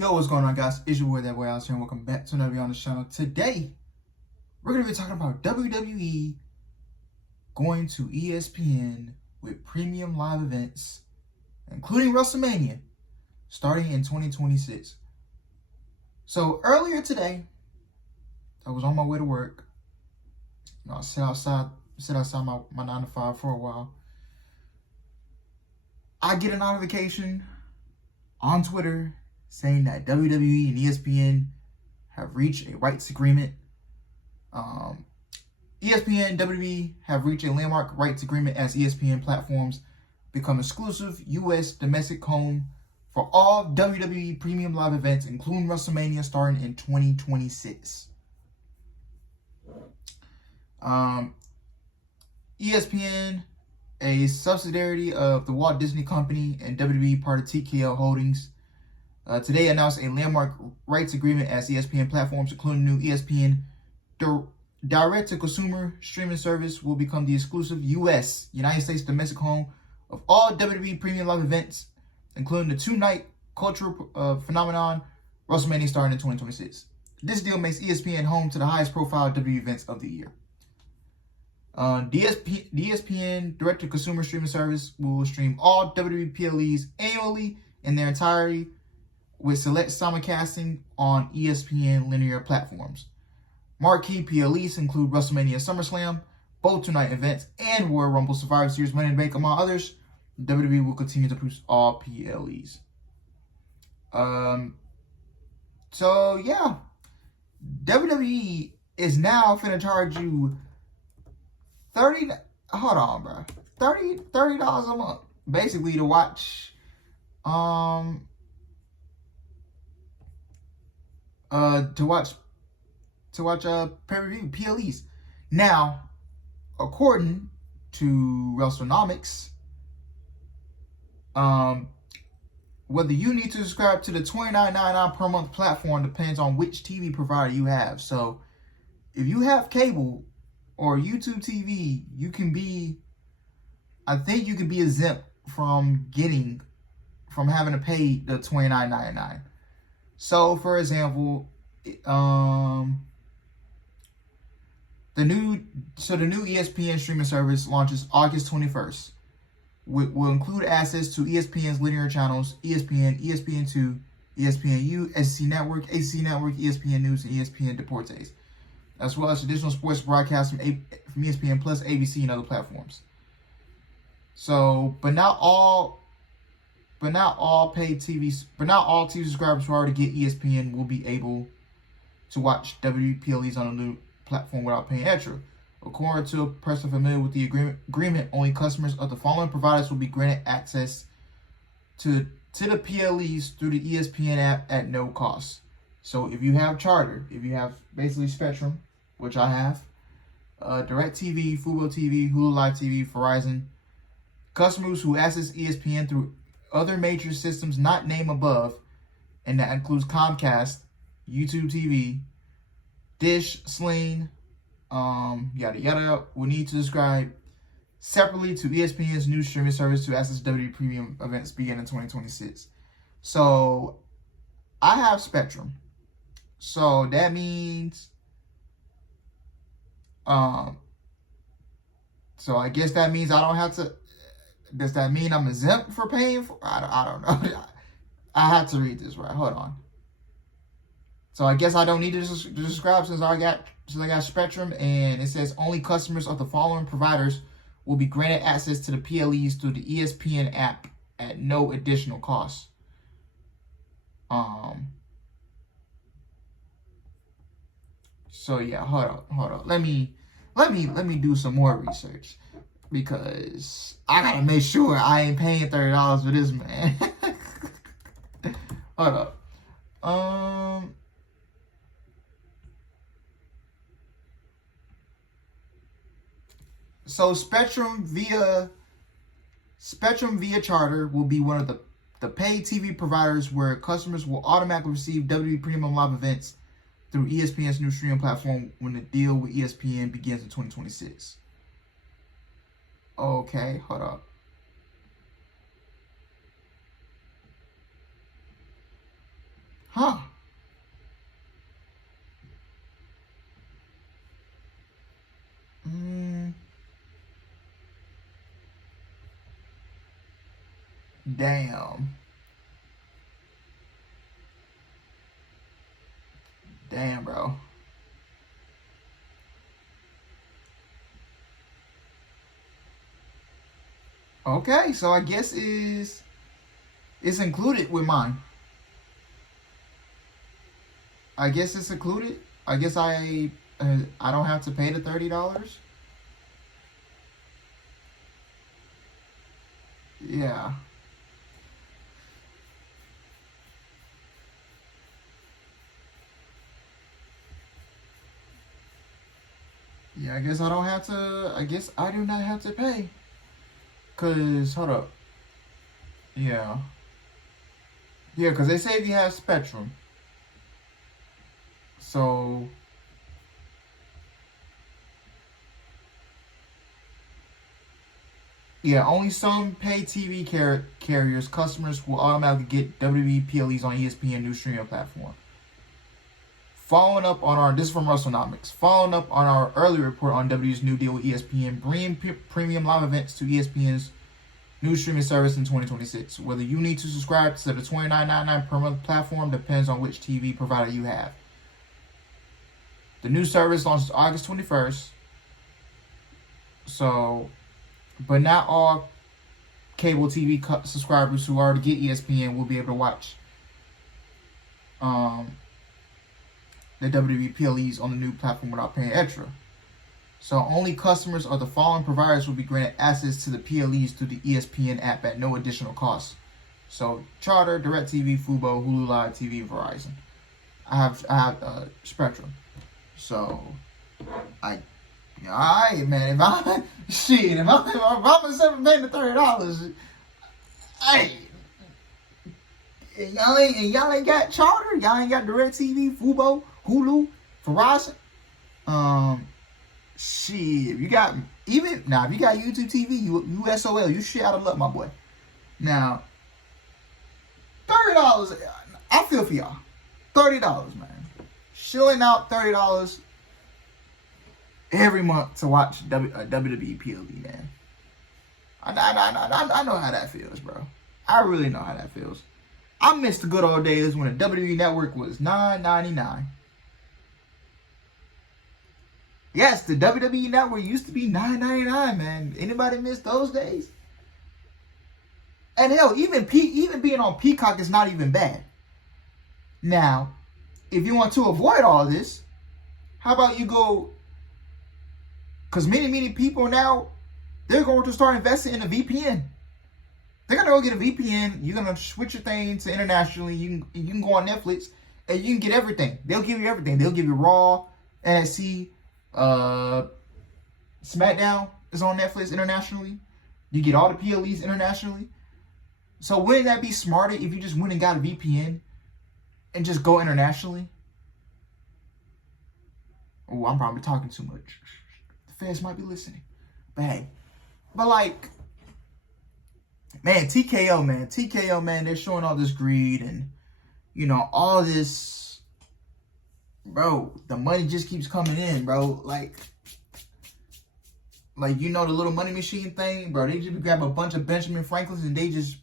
Yo, what's going on, guys? It's your boy, that boy out here, and welcome back to another video on the channel. Today, we're going to be talking about WWE going to ESPN with premium live events, including WrestleMania, starting in 2026. So, earlier today, I was on my way to work. I sit outside my 9 to 5 for a while. I get a notification on Twitter saying that WWE and ESPN have reached a rights agreement. ESPN and WWE have reached a landmark rights agreement as ESPN platforms become exclusive U.S. domestic home for all WWE premium live events, including WrestleMania, starting in 2026. ESPN, a subsidiary of the Walt Disney Company and WWE, part of TKO Holdings, today announced a landmark rights agreement as ESPN platforms, including new ESPN direct-to-consumer streaming service, will become the exclusive United States domestic home of all WWE premium live events, including the two-night cultural phenomenon WrestleMania, starting in 2026. This deal makes ESPN home to the highest-profile WWE events of the year. The ESPN direct-to-consumer streaming service will stream all WWE Ple'S annually in their entirety, with select simulcasting on ESPN linear platforms. Marquee Ple'S include WrestleMania and SummerSlam, both two-night events, and Royal Rumble, Survivor Series, Money in the Bank, among others. WWE will continue to produce all Ple'S. So yeah, WWE is now finna charge you $30 a month, basically, to watch pay-per-view Ple'S. Now, according to WrestleNomics, whether you need to subscribe to the $29.99 per month platform depends on which TV provider you have. So, if you have cable or YouTube TV, I think you can be exempt from having to pay the $29.99. So, for example, the new ESPN streaming service launches August 21st. Will include access to ESPN's linear channels: ESPN, ESPN2, ESPNU, SEC Network, ACC Network, ESPN News, and ESPN Deportes, as well as additional sports broadcasts from ESPN Plus, ABC, and other platforms. So, but not all TV subscribers who already get ESPN will be able to watch WWE Ple'S on a new platform without paying extra. According to a person familiar with the agreement, only customers of the following providers will be granted access to the Ple'S through the ESPN app at no cost. So if you have Charter, if you have basically Spectrum, which I have, DirecTV, Fubo TV, Hulu Live TV, Verizon, customers who access ESPN through other major systems not named above, and that includes Comcast, YouTube TV, Dish, Sling, yada yada, will need to subscribe separately to ESPN's new streaming service to access WWE premium events beginning in 2026. So I have Spectrum. So that means so I guess that means I don't have to. Does that mean I'm exempt for paying for? I don't know. I have to read this right. Hold on. So I guess I don't need to subscribe since I got Spectrum, and it says only customers of the following providers will be granted access to the Ple'S through the ESPN app at no additional cost. So yeah, hold on. Let me do some more research, because I gotta make sure I ain't paying $30 for this, man. Hold up. So Spectrum via Charter will be one of the paid TV providers where customers will automatically receive WWE premium live events through ESPN's new streaming platform when the deal with ESPN begins in 2026. Okay, hold up. Huh. Damn. Damn, bro. Okay, so I guess it's included with mine. I guess it's included. I guess I don't have to pay the $30. Yeah. Yeah, I guess I don't have to. I guess I do not have to pay. Cause hold up. Yeah. Yeah, cause they say if you have Spectrum. So yeah, only some pay TV carriers customers will automatically get WWE PLEs on ESPN new streaming platform. Following up on our, this is from Russellnomics, following up on our earlier report on WWE's new deal with ESPN, bringing premium live events to ESPN's new streaming service in 2026. Whether you need to subscribe to the $29.99 per month platform depends on which TV provider you have. The new service launches August 21st. So, but not all cable TV subscribers who already get ESPN will be able to watch the WWE PLEs on the new platform without paying extra. So only customers of the following providers will be granted access to the PLEs through the ESPN app at no additional cost. So Charter, DirecTV, Fubo, Hulu Live TV, Verizon. I have Spectrum. So alright, man. If I'm paying the $30, hey. Y'all ain't got Charter. Y'all ain't got DirecTV, Fubo, Hulu, Verizon. Shit. If you got if you got YouTube TV, USOL, you shit out of luck, my boy. Now, $30. I feel for y'all. $30, man. Shilling out $30 every month to watch WWE PLE, man. I know how that feels, bro. I really know how that feels. I miss the good old days when the WWE Network was $9.99. Yes, the WWE Network used to be $9.99, man. Anybody miss those days? And hell, even being on Peacock is not even bad. Now, if you want to avoid all this, how about you go? Because many people now, they're going to start investing in a VPN. They're gonna go get a VPN. You're gonna switch your thing to internationally. You can go on Netflix and you can get everything. They'll give you everything. They'll give you Raw, NXT, SmackDown is on Netflix internationally. You get all the PLEs internationally. So wouldn't that be smarter if you just went and got a VPN and just go internationally? Oh, I'm probably talking too much. The fans might be listening. But hey, like. Man, TKO, man, they're showing all this greed and, all this, bro, the money just keeps coming in, bro. Like, the little money machine thing, bro, they just grab a bunch of Benjamin Franklins and they just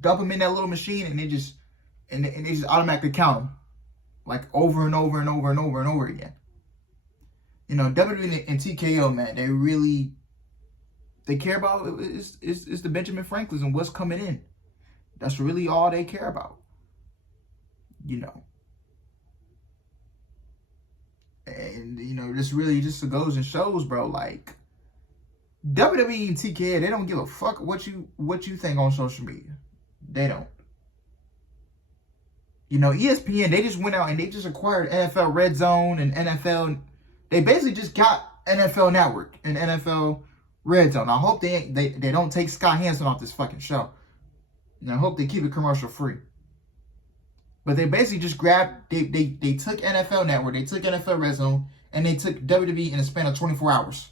dump them in that little machine and they just automatically count them, like, over and over and over and over and over again. WWE and TKO, man, they care about is the Benjamin Franklins and what's coming in. That's really all they care about. And this really just goes and shows, bro, like WWE and TKO, they don't give a fuck what you think on social media. They don't. ESPN, they just went out and they just acquired NFL Red Zone and NFL. They basically just got NFL Network and NFL Red Zone. I hope they don't take Scott Hansen off this fucking show. And I hope they keep it commercial free. But they basically just grabbed, they took NFL Network, they took NFL Red Zone, and they took WWE in a span of 24 hours.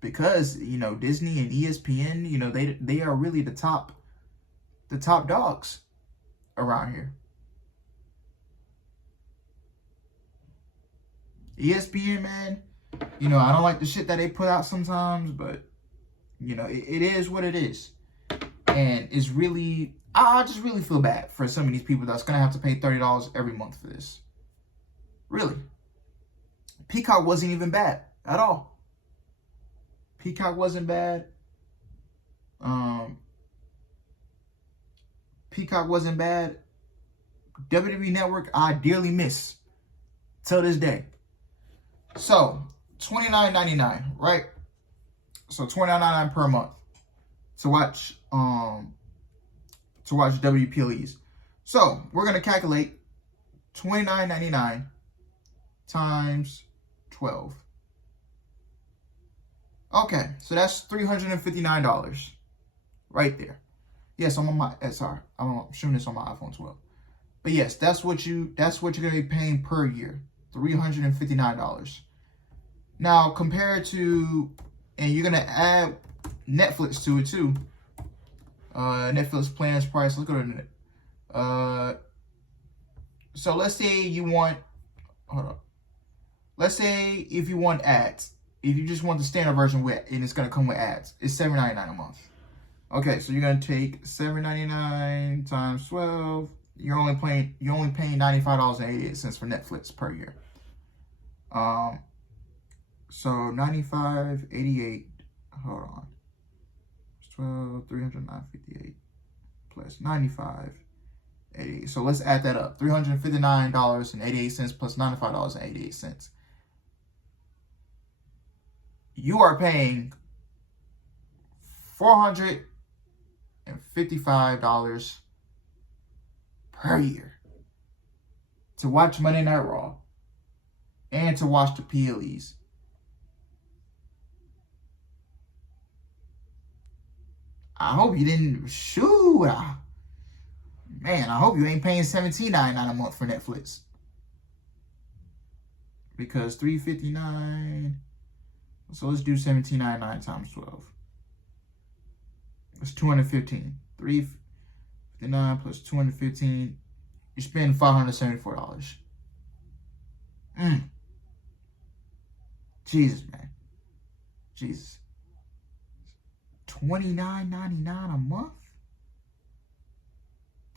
Because, Disney and ESPN, they are really the top the top dogs around here. ESPN, man, you know, I don't like the shit that they put out sometimes, but, you know, it is what it is. And it's really, I just really feel bad for some of these people that's going to have to pay $30 every month for this. Really. Peacock wasn't even bad at all. Peacock wasn't bad. Peacock wasn't bad. WWE Network, I dearly miss till this day. So, $29.99, right? So $29.99 per month to watch WPLEs. So we're gonna calculate $29.99 times 12. Okay, so that's $359 right there. Yes, I'm on my SR. I'm shooting this on my iPhone 12. But yes, that's what you're gonna be paying per year. $359. Now compared to, and you're gonna add Netflix to it too. Netflix plans price. Look at it. So let's say you want. Hold up. Let's say if you want ads, if you just want the standard version with, and it's gonna come with ads, it's $7.99 a month. Okay, so you're gonna take $7.99 times 12. You're only paying $95.88 for Netflix per year. So $95.88. Hold on. 12, 309.58 plus 95.88. So let's add that up. $359.88 plus $95.88. You are paying $455 per year to watch Monday Night Raw and to watch the PLEs. I hope you didn't, man, I hope you ain't paying $17.99 a month for Netflix. Because $359, so let's do $17.99 times 12. That's $215. $359 plus $215, you spend $574. Jesus, man. Jesus. $29.99 a month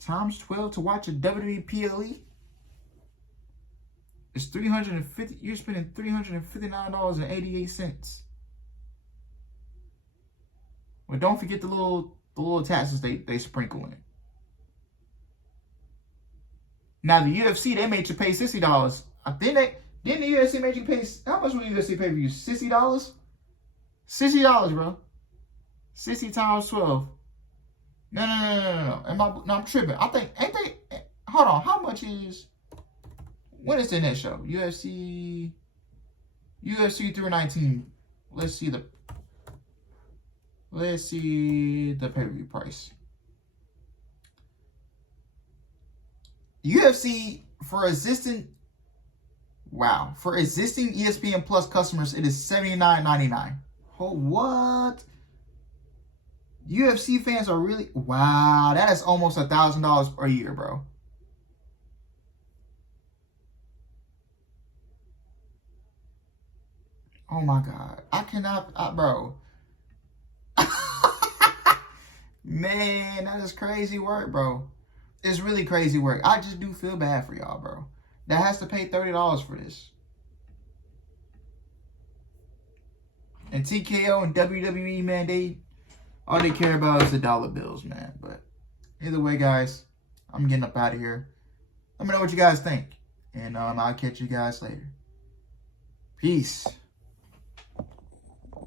times 12 to watch a WWE PLE. It's $350. You're spending $359.88. Well, don't forget the little taxes they sprinkle in. Now the UFC, they made you pay $60. I think didn't the UFC make you pay, how much will the UFC pay for you? $60? $60, bro. 60 times 12. No. I'm tripping. I think, ain't they, hold on, how much is, when is the next show? UFC 319. Let's see the pay-per-view price. UFC for existing ESPN Plus customers, it is $79.99. Oh, what? UFC fans are really, wow, that is almost $1,000 per year, bro. Oh my God, I cannot, bro. Man, that is crazy work, bro. It's really crazy work. I just do feel bad for y'all, bro. That has to pay $30 for this. And TKO and WWE, man, all they care about is the dollar bills, man. But either way, guys, I'm getting up out of here. Let me know what you guys think. And I'll catch you guys later. Peace.